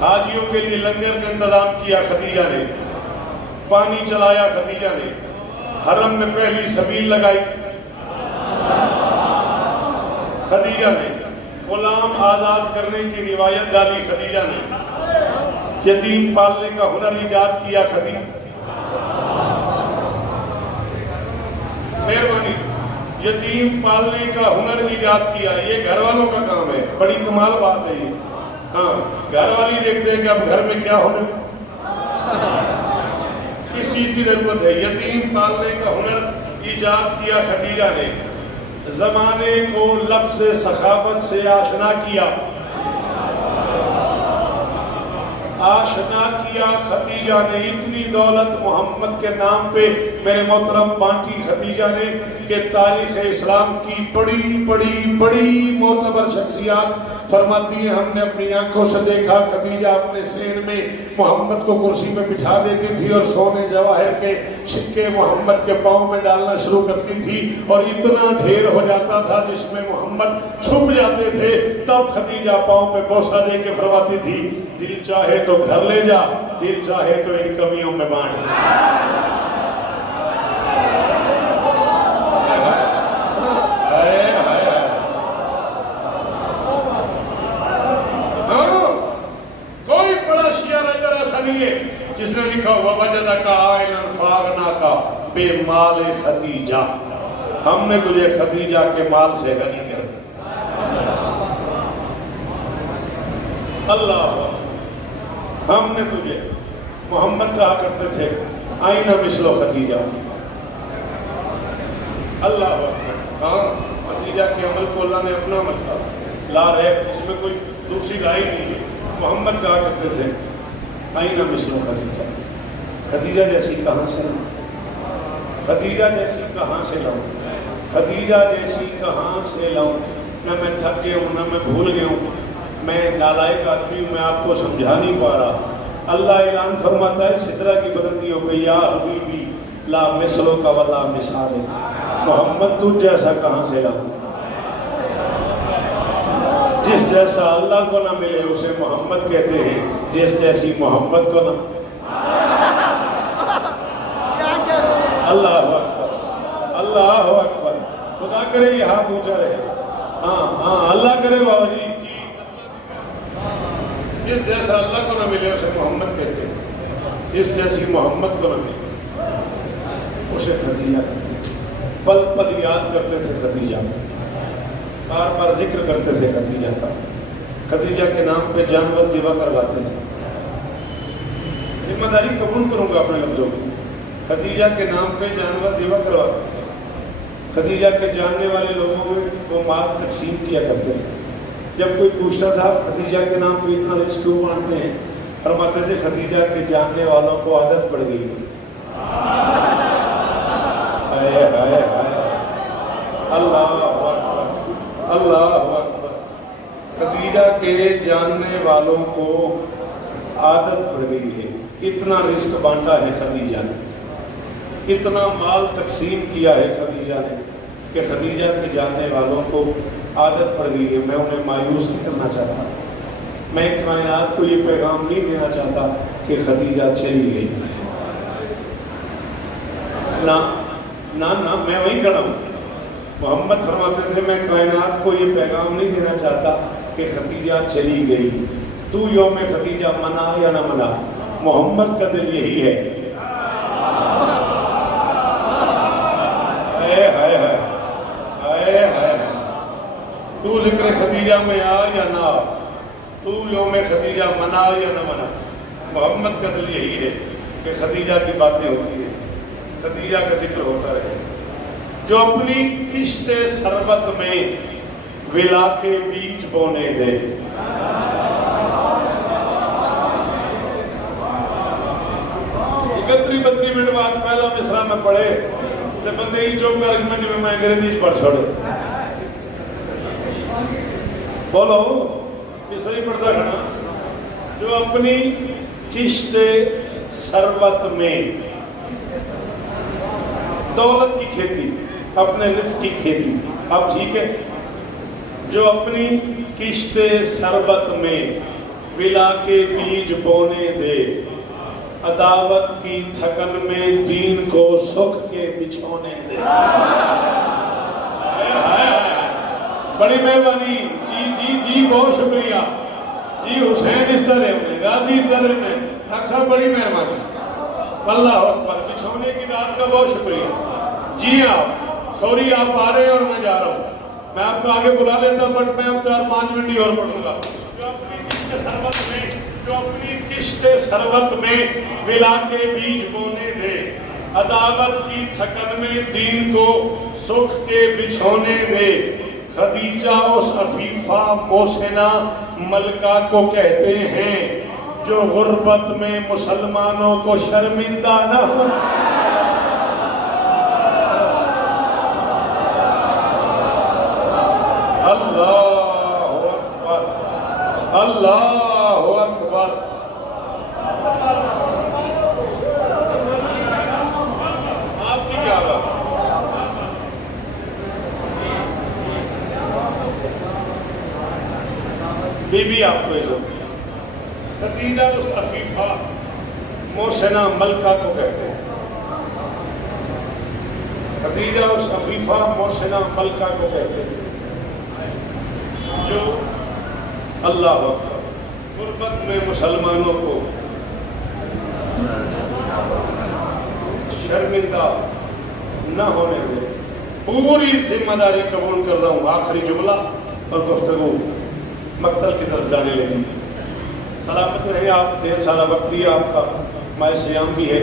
حاجیوں کے لیے لنگر کا انتظام کیا خدیجہ نے، پانی چلایا خدیجہ نے، حرم میں پہلی سبیل لگائی خدیجہ نے، غلام آزاد کرنے کی روایت ڈالی خدیجہ نے، یتیم پالنے کا ہنر ایجاد کیا خدیجہ۔ مہربانی، یتیم پالنے کا ہنر ایجاد کیا، یہ گھر والوں کا کام ہے، بڑی کمال بات ہے یہ۔ ہاں، گھر والی دیکھتے ہیں کہ اب گھر میں کیا ہونے، کس چیز کی ضرورت ہے۔ یتیم پالنے کا ہنر ایجاد کیا خدیجہ نے، زمانے کو لفظ سخاوت سے آشنا کیا، آشنا کیا خدیجہ نے۔ اتنی دولت محمد کے نام پہ میرے محترم بانٹی خدیجہ نے کہ تاریخ اسلام کی بڑی بڑی بڑی معتبر شخصیات فرماتی ہیں ہم نے اپنی آنکھوں سے دیکھا خدیجہ اپنے سین میں محمد کو کرسی پہ بٹھا دیتی تھی اور سونے جواہر کے سکے محمد کے پاؤں میں ڈالنا شروع کرتی تھی، اور اتنا ڈھیر ہو جاتا تھا جس میں محمد چھپ جاتے تھے، تب خدیجہ پاؤں پہ بوسہ دے کے فرماتی تھی دل چاہے تو گھر لے جا، دل چاہے تو ان کمیوں میں بانٹ دے۔ کوئی بڑا شیعہ رائٹر ایسا نہیں ہے جس نے لکھا ہوا وجدک عائلا فاغناک بے مال خدیجہ، ہم نے تجھے خدیجہ کے مال سے غنی کر دیا۔ اللہ، ہم نے تجھے، محمد کہا کرتے تھے آئینہ مثل خدیجہ۔ اللہ ہاں، خدیجہ کے عمل کو اللہ نے اپنا عمل کہا، لا ریب، اس میں کوئی دوسری رائے نہیں ہے۔ محمد کہا کرتے تھے آئینہ مثل خدیجہ، خدیجہ جیسی کہاں سے لاؤں، خدیجہ جیسی کہاں سے لاؤں، خدیجہ جیسی کہاں سے لاؤں، نہ میں تھک گیا ہوں، نہ میں بھول گیا ہوں، میں نالائق آدمی ہوں، میں آپ کو سمجھا نہیں پا رہا۔ اللہ اعلان فرماتا ہے سدرہ کی بلندیوں پہ یا حبیبی لا مثلو کا ولا مثال، محمد تجھ جیسا کہاں سے لاؤں، جس جیسا اللہ کو نہ ملے اسے محمد کہتے ہیں، جس جیسی محمد کو نہ۔ اللہ اکبر، اللہ اکبر، خدا کرے یہ ہاتھ اونچا رہے۔ ہاں ہاں، اللہ کرے بابا جی، جس جیسا اللہ کو نہ ملے اسے محمد کہتے ہیں، جس جیسی محمد کو نہ ملے اسے خدیجہ کہتے ہیں۔ پل پل یاد کرتے تھے خدیجہ، بار بار ذکر کرتے تھے خدیجہ کا، خدیجہ کے نام پہ جانور ذبح کرواتے تھے۔ ذمہ داری قبول کروں گا اپنے لفظوں کی، خدیجہ کے نام پہ جانور ذبح کرواتے تھے، خدیجہ کے جاننے والے لوگوں میں وہ مال تقسیم کیا کرتے تھے۔ جب کوئی پوچھتا تھا خدیجہ کے نام پہ اتنا رزق کیوں مانتے ہیں، فرماتے تھے خدیجہ کے جاننے والوں کو عادت پڑ گئی ہے۔ ہائے ہائے ہائے، اللہ اکبر، اللہ اکبر، خدیجہ کے جاننے والوں کو عادت پڑ گئی ہے، اتنا رزق بانٹا ہے خدیجہ نے، اتنا مال تقسیم کیا ہے خدیجہ نے کہ خدیجہ کے جاننے والوں کو عادت پڑ گئی ہے. میں انہیں مایوس نہیں کرنا چاہتا, میں کائنات کو یہ پیغام نہیں دینا چاہتا کہ خدیجہ چلی گئی. نہ نہ نہ میں وہیں کھڑا ہوں. محمد فرماتے تھے میں کائنات کو یہ پیغام نہیں دینا چاہتا کہ خدیجہ چلی گئی. تو یوم خدیجہ منا یا نہ منا, محمد کا دل یہی ہے. تو ذکر خدیجہ میں آ یا نہ آ, تو یوم خدیجہ منا یا نہ منا, محمد کا دل یہی ہے کہ خدیجہ کی باتیں ہوتی ہیں, خدیجہ کا ذکر ہوتا رہے. جو اپنی کشت سربت میں ولا کے بیج بونے دے. اکتری بتری منٹ بعد پہلا مصرع میں پڑھے تو بندے ہی چوک کر منٹ میں انگریزی پڑھ چھوڑے. بولو مصرع ہی پڑھتا ہے نا. جو اپنی کشت سربت میں, دولت کی کھیتی, اپنے رزق کی کھیتی. اب ٹھیک ہے, جو اپنی کشت سربت میں ولا کے بیج بونے دے, عداوت کی تھکن میں دین کو سکھ کے بچھونے دے. بڑی مہربانی جی جی جی, بہت شکریہ جی. حسین اس طرح میں, غازی اس طرح میں, اکثر بڑی مہربانی. اللہ اکبر. بچھونے کی رات کا بہت شکریہ جی. آپ سوری آپ آ رہے ہیں اور میں جا رہا ہوں. میں آپ کو آگے بلا لیتا ہوں بٹ میں اب 4-5 منٹ ہی اور پڑھوں گا. جو اپنی کشت سربت میں ولا کے بیج بونے دے, عداوت کی تھکن میں دین کو سکھ کے بچھونے دے. خدیجہ اس عفیفہ محسنہ ملکہ کو کہتے ہیں جو غربت میں مسلمانوں کو شرمندہ نہ ہو. اللہ اکبر, اللہ اکبر. آپ کی کیا بات؟ بی بی آپ کو عزت. خدیجہ اس عفیفہ محسنہ ملکہ کو کہتے ہیں. خدیجہ اس عفیفہ محسنہ ملکہ کو کہتے ہیں جو اللہ اکبر غربت میں مسلمانوں کو شرمندہ نہ ہونے دے. پوری ذمہ داری قبول کر رہا ہوں. آخری جملہ اور گفتگو مقتل کی طرف جانے لگی. سلامت رہے آپ. دیر سالہ وقت لیا آپ کا. ماہ سیام بھی ہے,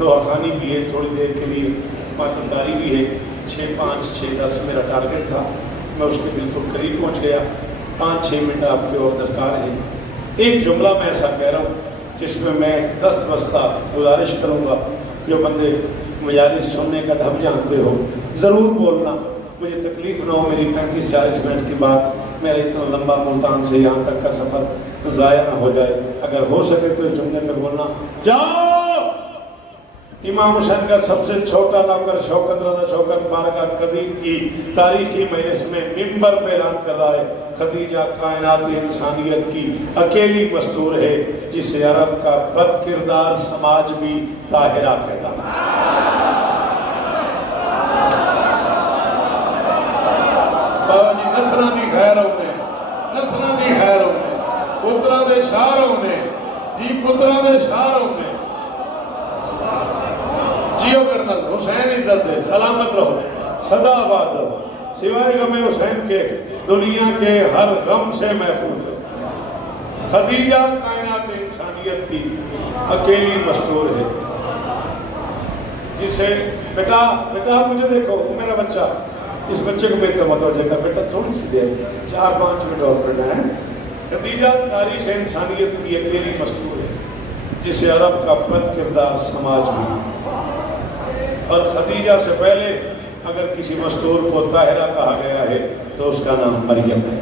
دوحہ خوانی بھی ہے, تھوڑی دیر کے لیے ماتمداری بھی ہے. 6:05 6:10 میرا ٹارگٹ تھا, میں اس کے بالکل قریب پہنچ گیا. 5-6 منٹ آپ کے اور درکار ہیں. ایک جملہ میں ایسا کہہ رہا ہوں جس میں میں دست بستہ گزارش کروں گا, جو بندے مجالس سننے کا ڈھب جانتے ہو ضرور بولنا. مجھے تکلیف نہ ہو, میری 35-40 منٹ کی بات, میرا اتنا لمبا ملتان سے یہاں تک کا سفر ضائع نہ ہو جائے. اگر ہو سکے تو اس جملے میں بولنا. جاؤ امام حسین کا سب سے چھوٹا نوکر شوکت رضا شوکت بارگاہ قدیم کی تاریخی مجلس میں منبر پہ اعلان کر رہا ہے خدیجہ کائنات انسانیت کی اکیلی مستور ہے جسے عرب کا بد کردار سماج بھی طاہرہ کہتا تھا. نسلوں دی خیر ہونے, نسلوں دی خیر ہونے, پترا دے شار ہونے جی, پترا دے شار ہونے. جیو کرنل حسین عزت دے, سلامت رہو, سدا آباد رہو, سوائے غم حسین کے دنیا کے ہر غم سے محفوظ ہے. خدیجہ کائنات انسانیت کی اکیلی مستور ہے جسے بیٹا بیٹا مجھے دیکھو, میرا بچہ, اس بچے کو میری متوجہ کر, بیٹا تھوڑی سی دیر 4-5 منٹ اور پڑھنا ہے. خدیجہ تاریخ انسانیت کی اکیلی مستور ہے جسے عرب کا بد کردار سماج میں. اور خدیجہ سے پہلے اگر کسی مستور کو طاہرہ کہا گیا ہے تو اس کا نام مریم ہے.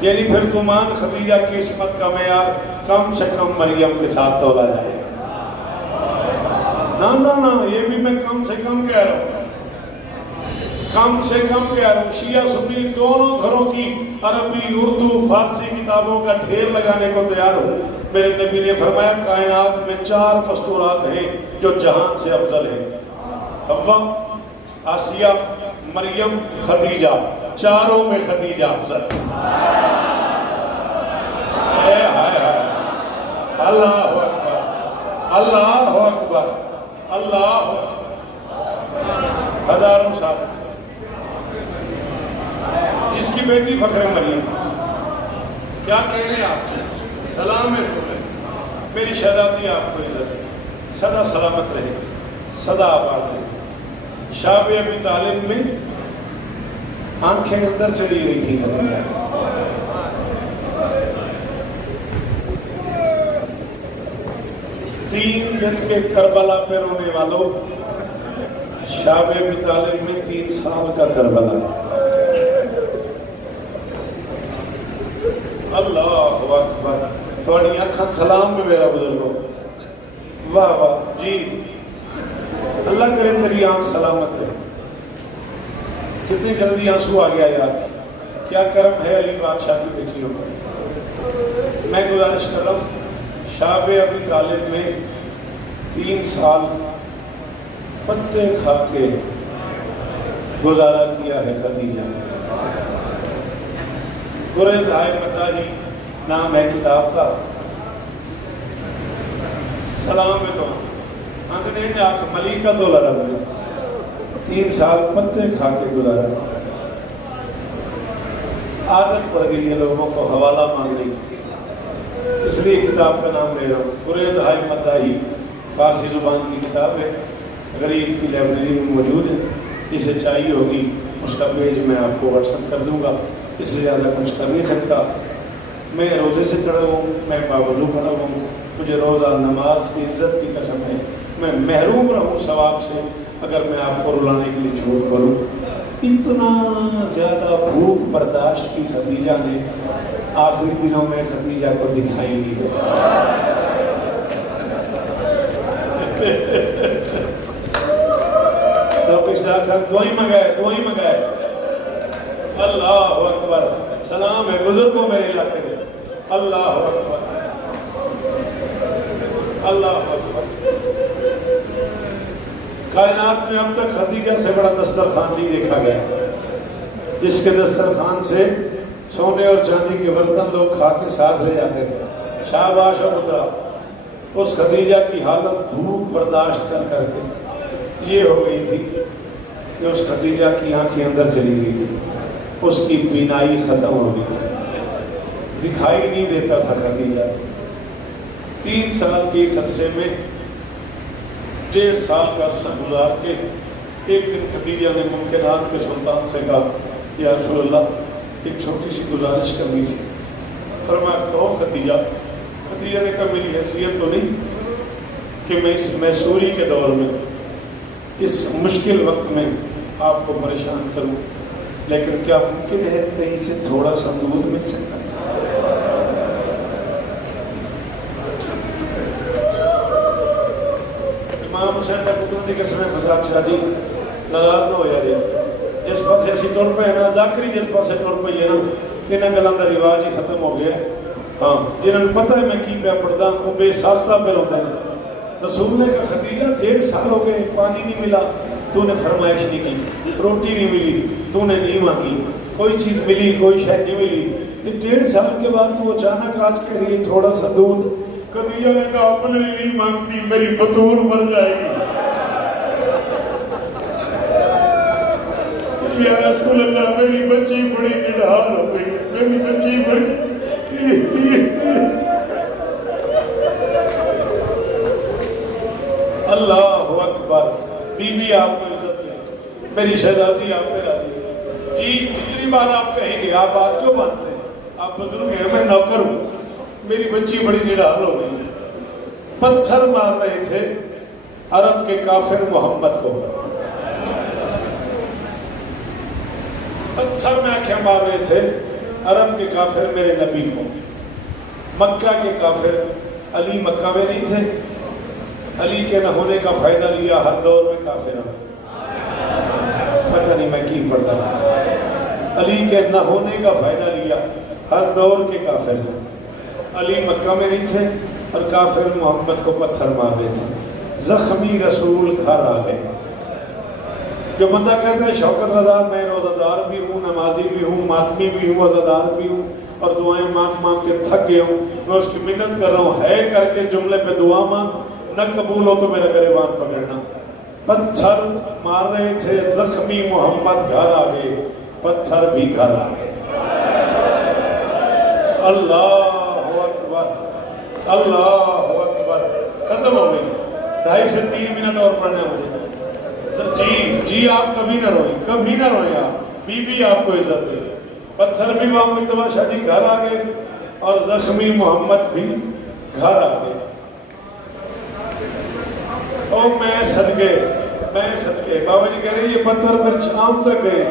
یعنی پھر تو مان خدیجہ کی عصمت کا معیار کم سے کم مریم کے ساتھ تولا جائے. نا یہ بھی میں کم سے کم کہہ رہا ہوں، کم سے کم کہہ رہا ہوں، شیعہ سنی دونوں گھروں کی عربی اردو فارسی کتابوں کا ڈھیر لگانے کو تیار ہو۔ میرے نبی نے فرمایا کائنات میں 4 مستورات ہیں جو جہان سے افضل ہیں، حوا، آسیہ، مریم، خدیجہ، چاروں میں خدیجہ افضل۔ اللہ اکبر، اللہ اکبر، اللہ ہزاروں سال، جس کی بیٹی فخر مریم، کیا کہنے آپ، سلام ہے سن لیں، میری شہزادی آپ کو عزت، سدا سلامت رہے، سدا آباد رہے۔ شاب ابی طالب میں آنکھیں اندر چلی گئی تھی خدیجہ، 3 دن کے کربلا پہ رونے والوں، شاب ابی طالب میں 3 سال کا کربلا۔ اللہ اکبر، تھوڑی اکھاں سلام میں میرا بزرگو، واہ واہ جی، اللہ کرے تیری آنکھ سلامت رہے۔ کتنی جلدی آنسو آ گیا یار، کیا کرم ہے علی بادشاہ کی بیٹیوں کو۔ میں گزارش کر رہا ہوں، شاب ابی طالب میں 3 سال پتے کھا کے گزارا کیا ہے خدیجہ نے۔ گریز آئے مداحی نام ہے کتاب کا، سلام ہے تو اندنے نے آکھ ملیکہ تو لڑب نے 3 سال پتے کھا کے گزارا۔ عادت پڑ گئی ہے لوگوں کو حوالہ مانگنے کی، اس لیے کتاب کا نام لے رہا ہوں۔ گریز آئے مداحی فارسی زبان کی کتاب ہے، غریب کی لائبریری میں موجود ہے، جسے چاہیے ہوگی اس کا پیج میں آپ کو واٹس ایپ کر دوں گا، اس سے زیادہ کچھ کر نہیں سکتا۔ میں روزے سے کھڑا ہوں، میں باوضو کھڑا ہوں، مجھے روزہ نماز کی عزت کی قسم ہے، میں محروم رہوں ثواب سے اگر میں آپ کو رلانے کے لیے جھوٹ بولوں۔ اتنا زیادہ بھوک برداشت کی خدیجہ نے آخری دنوں میں خدیجہ کو دکھائی نہیں دیتا۔ تو کچھ دعائیں منگائے، اللہ اکبر، سلام ہے بزرگوں میرے علاقے میں، اللہ اکبر، اللہ اکبر۔ کائنات میں اب تک خدیجہ سے بڑا دسترخوان نہیں دیکھا گیا، جس کے دسترخوان سے سونے اور چاندی کے برتن لوگ کھا کے ساتھ لے جاتے تھے۔ شاباش و اترا، اس خدیجہ کی حالت بھوک برداشت کر کر کے یہ ہو گئی تھی کہ اس خدیجہ کی آنکھیں اندر چلی گئی تھی، اس کی بینائی ختم ہو گئی تھی، دکھائی نہیں دیتا تھا خدیجہ۔ 3 سال کے اس عرصے میں 1.5 سال کا عرصہ گزار کے ایک دن خدیجہ نے ممکنات کے سلطان سے کہا، یا رسول اللہ ایک چھوٹی سی گزارش کرنی تھی۔ فرمایا کہو خدیجہ۔ خدیجہ نے کہا میری حیثیت تو نہیں کہ میں اس میسوری کے دور میں اس مشکل وقت میں آپ کو پریشان کروں، لیکن کیا ممکن ہے کہیں سے تھوڑا سا دودھ مل سکتا ہے؟ امام حسین نے پتر دی قسم فساد شاہ جی ناراض نہ ہویا جی، جس پاسے اسی ٹر پہ نا ذاکری جس پاسے ٹر پہ ہے نا، انہاں گلاں دا رواج ہی ختم ہو گیا۔ ہاں جنہوں نے پتہ ہے میں کی پہ پڑھدا وہ بے ساختہ پہ ہوتا ہے۔ رسول نے کہا خدیجہ 1.5 سال ہو گئے، پانی نہیں ملا، تو نے فرمائش نہیں کی، روٹی نہیں ملی، تو نے نہیں مانگی، کوئی چیز ملی کوئی شے نہیں ملی، 1.5 سال کے بعد تو اچانک آج کہہ رہی ہے تھوڑا سا دودھ۔ خدیجہ نے کہا اپنے لیے نہیں مانگتی، میری بطول مر جائے گی۔ یا رسول اللہ میری بچی بڑی نڈھال ہو گئی ہے، میری بچی بڑی اللہ اکبر۔ بی بی آپ کو عزت دے، میری شہزادی آپ پہ راضی جی، جتنی بار آپ کہیں گے آپ بات کیوں مانتے ہیں، آپ بزرگ ہیں میں نوکر ہوں، میری بچی بڑی نڈھال ہو گئی ہے۔ پتھر مار رہے تھے عرب کے کافر محمد کو، پتھر میں آنکھیں مار رہے تھے عرب کے کافر میرے نبی کو، مکہ کے کافر علی مکہ میں نہیں تھے، علی کے نہ ہونے کا فائدہ لیا ہر دور میں کافر ہو. پتہ نہیں میں کی پڑھتا ہوں. علی کے نہ ہونے کا فائدہ لیا ہر دور کے کافر نے. علی مکہ میں نہیں تھے اور کافر محمد کو پتھر مار رہے تھے. زخمی رسول گھر آ گئے. جو بندہ کہتا ہے شوکت رضا میں روزہ دار بھی ہوں، نمازی بھی ہوں، ماتمی بھی ہوں، عزادار بھی ہوں اور دعائیں مانگ کے تھک گیا ہوں، میں اس کی منت کر رہا ہوں ہے کر کے جملے پہ دعا مانگ، نہ قبول ہو تو میرا گریبان پکڑنا. پتھر مار رہے تھے، زخمی محمد گھر آ گئے، پتھر بھی گھر آ گئے. اللہ اکبر، اللہ اکبر. ختم ہو گئی. 2.5 سے 3 منٹ اور پڑھنے مجھے. جی آپ کبھی نہ روئیں، کبھی نہ روئیں. آپ بی آپ کو عزت دے. پتھر بھی وہاں مصطفیٰ شاہ جی گھر آ گئے اور زخمی محمد بھی گھر آ گئے. اور میں صدقے بابا جی کہہ رہے ہیں یہ پتھر پھر شام تک گئے.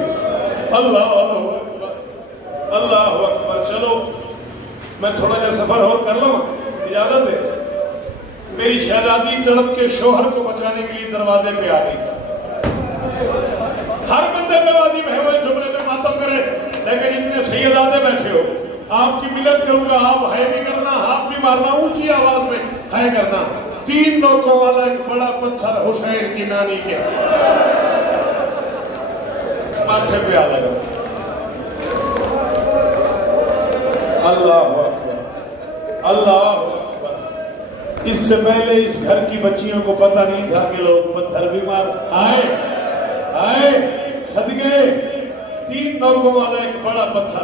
اللہ اکبر، اللہ اکبر. چلو میں تھوڑا جا سفر اور کر لوں، اجازت ہے. میری شہزادی تڑپ کے شوہر کو بچانے کے لیے دروازے پہ آ گئی. ہر بندے پہ واجب ہے وہ جملے میں ماتم کرے، لیکن اتنے سیدادے بیٹھے ہو، آپ کی ملت کروں گا، آپ ہائے بھی کرنا، ہاتھ بھی مارنا، اونچی آواز میں ہائے کرنا. 3 نوکوں والا ایک بڑا پتھر حسین کی نانی کے ماتھے پہ آ لگا. اللہ اکبر، اللہ اکبر. اس سے پہلے اس گھر کی بچیوں کو پتہ نہیں تھا کہ لوگ پتھر بھی مار آئے صدقے. 3 نوکوں والا ایک بڑا پتھر.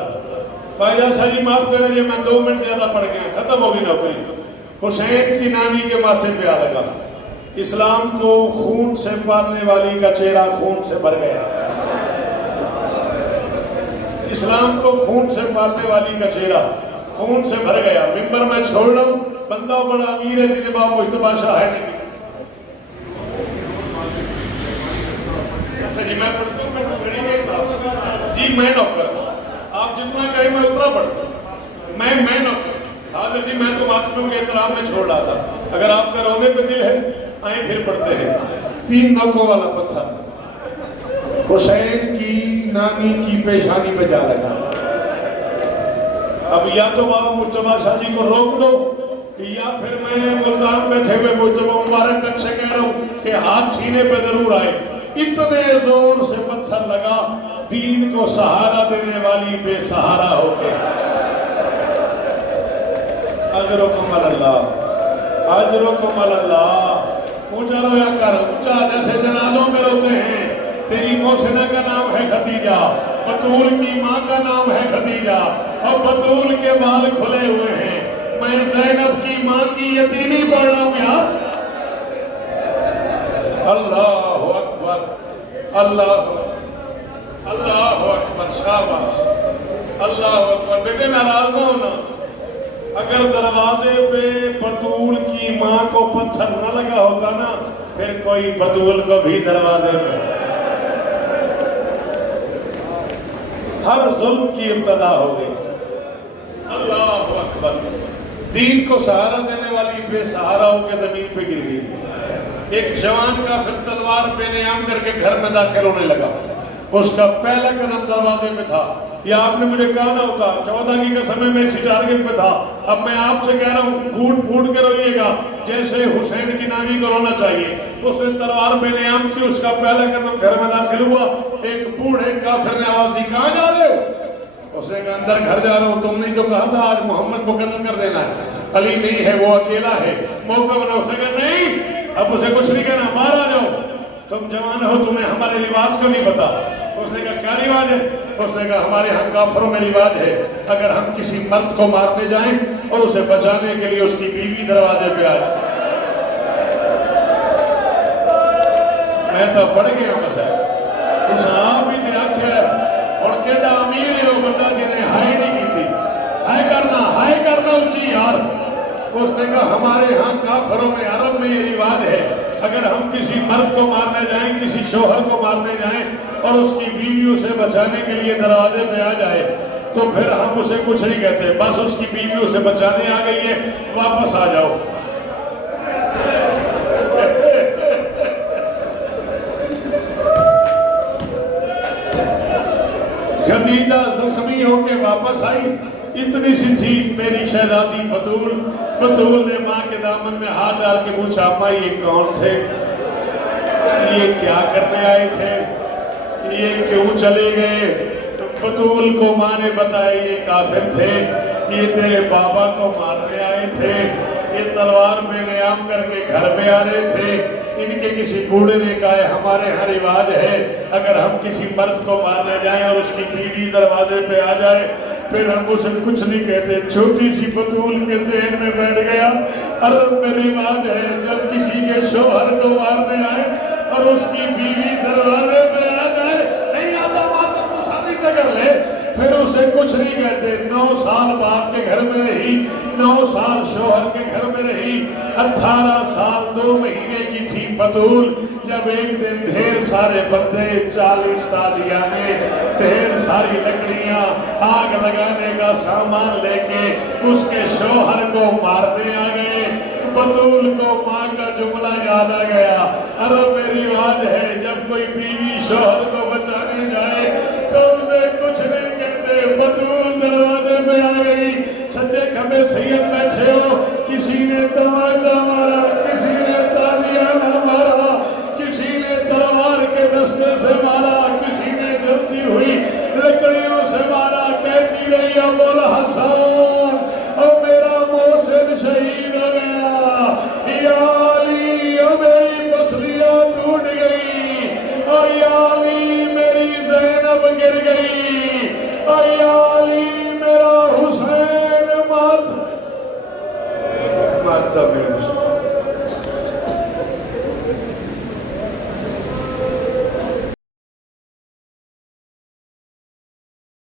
بھائی جان شاہ جی معاف کریں جی میں 2 منٹ زیادہ پڑھ گیا، ختم ہوگی نوکری. حسین کی نانی کے ماتھے پہ آ لگا. اسلام کو خون سے پالنے والی کا چہرہ خون سے بھر گیا. اسلام کو خون سے پالنے والی کا چہرہ خون سے بھر گیا. ممبر میں چھوڑ رہا ہوں، بندہ بڑا امیر ہے جنہیں باپ مجتبیٰ شاہ ہے نہیں. جی میں پڑھتا ہوں جی میں نوکر، آپ جتنا کہیں میں اتنا پڑھتا ہوں. میں نوکر حاضر جی. میں تو ماتمیوں کے احترام میں چھوڑ رہا تھا. اگر آپ کا رونے پہ دل ہے آئیں پھر پڑھتے ہیں. 3 نوکوں والا پتھر حسین کی نانی کی پیشانی پہ جا لگا. اب یا تو بابا مجتبیٰ شاہ جی کو روک دو یا پھر میں ملتان بیٹھے ہوئے مجتبیٰ مبارک تک سے کہہ رہا ہوں کہ ہاتھ سینے پہ ضرور آئے. اتنے زور سے پتھر لگا، دین کو سہارا دینے والی بے سہارا ہو کے. اجرکم اللہ، اجرکم اللہ. اونچا رویا کر، اونچا جیسے جنازوں میں روتے ہیں. تیری محسنہ کا نام ہے خدیجہ، بطول کی ماں کا نام ہے خدیجہ، اور بطول کے بال کھلے ہوئے ہیں. میں زینب کی ماں کی یتیمی پڑھ رہا ہوں یار. اللہ اکبر، اللہ اللہ اکبر. شاباش، اللہ اکبر. بیٹے ناراض نہ ہونا. اگر دروازے پہ بطول کی ماں کو پتھر نہ لگا ہوتا نا پھر کوئی بطول کو بھی دروازے پہ. ہر ظلم کی ابتدا ہو گئی. اللہ اکبر. دین کو سہارا دینے والی بے سہارا ہو کے زمین پہ گر گئی. ایک جوان کافر تلوار پہ نیام کر کے گھر میں داخل ہونے لگا. اس کا پہلا قدم دروازے میں تھا. یا آپ نے مجھے کہا نہ ہوتا 14 کی قسم میں اسی ٹارگٹ پہ تھا. اب میں آپ سے کہہ رہا ہوں پھوٹ پھوٹ کے روئیے گا جیسے حسین کی نانی کو رونا چاہیے. اس نے تلوار پہ نیام کی. اس کا پہلا قدم گھر میں داخل ہوا. ایک بوڑھے کافر نے آواز دی کہاں جا رہے ہو؟ اس نے کہا اندر گھر جا رہا ہوں. تم نے تو کہا تھا آج محمد کو قتل کر دینا ہے. علی نہیں ہے، وہ اکیلا ہے. موقع بنا. اس نے کہا نہیں، اب اسے کچھ نہیں کہنا، باہر آ جاؤ. تم جوان ہو، تمہیں ہمارے رواج کو نہیں پتا. اس نے کہا کیا رواج ہے؟ اس نے کہا ہمارے ہاں کافروں میں رواج ہے اگر ہم کسی مرد کو مارنے جائیں اور اسے بچانے کے لیے اس کی بیوی دروازے پہ آ جائے. میں تو پڑھ گیا ہوں مسائل. اس آپ بھی دیکھا اور کہتا امیر ہے وہ بندہ جنہیں ہائے نہیں کی تھی. ہائے کرنا اونچی یار. اس نے کہا ہمارے ہاں کافروں میں عرب میں یہ رواج ہے اگر ہم کسی مرد کو مارنے جائیں، کسی شوہر کو مارنے جائیں اور اس کی بیوی اسے بچانے کے لیے دروازے پہ آ جائے تو پھر ہم اسے کچھ نہیں کہتے. بس اس کی بیوی اسے بچانے آ گئی ہے، واپس آ جاؤ. خدیجہ زخمی ہو کے واپس آئی، اتنی سی تھی میری شہزادی بطول۔ بطول نے ماں کے دامن میں ہاتھ ڈال کے پوچھا اماں یہ کون تھے، یہ کیا کرنے آئے تھے، یہ کیوں چلے گئے؟ بطول کو ماں نے بتایا یہ کافر تھے، یہ تیرے بابا کو مارنے آئے تھے، یہ تلوار میں نیام کر کے گھر میں آ رہے تھے۔ ان کے کسی بوڑھے نے کہا ہے ہمارے ہاں رواج ہے اگر ہم کسی مرد کو مارنے جائیں اور اس کی بیوی دروازے پہ آ جائے پھر ہم اسے کچھ نہیں کہتے۔ چھوٹی سی بطول کے ذہن میں بیٹھ گیا عرب میں رواج ہے جب کسی کے شوہر کو مارنے آئے اور اس کی بیوی دروازے پہ آ جائے، نہیں آتا ماتم تو شادی نہ کر لے، پھر اسے کچھ نہیں کہتے۔ 9 سال باپ کے گھر میں رہی، 9 سال شوہر کے گھر میں رہی، 18 سال 2 مہینے کی تھی بطول جب ایک دن ڈھیر سارے بندے 40 تازیانے ڈھیر ساری لکڑیاں آگ لگانے کا سامان لے کے اس کے شوہر کو مارنے آ گئے۔ بطول کو ماں کا جملہ یاد آ گیا، عرب میں رواج ہے جب کوئی بیوی شوہر کو بچانے جائے تو اسے کچھ نہیں کہتے۔ بطول دروازے میں آ گئی، سجے کھمے سید بیٹھے ہو، کسی نے تماچا مارا، کسی نے تالیاں مارا، کسی نے تلوار کے دستے سے مارا، کسی نے جلتی ہوئی لکڑیوں سے مارا۔ کہتی رہی ابو الحسن اور میرا محسن شہید ہو گیا، یا علی اور میری پسلیاں ٹوٹ گئی، اور یا علی میری زینب گر گئی، اور یا علی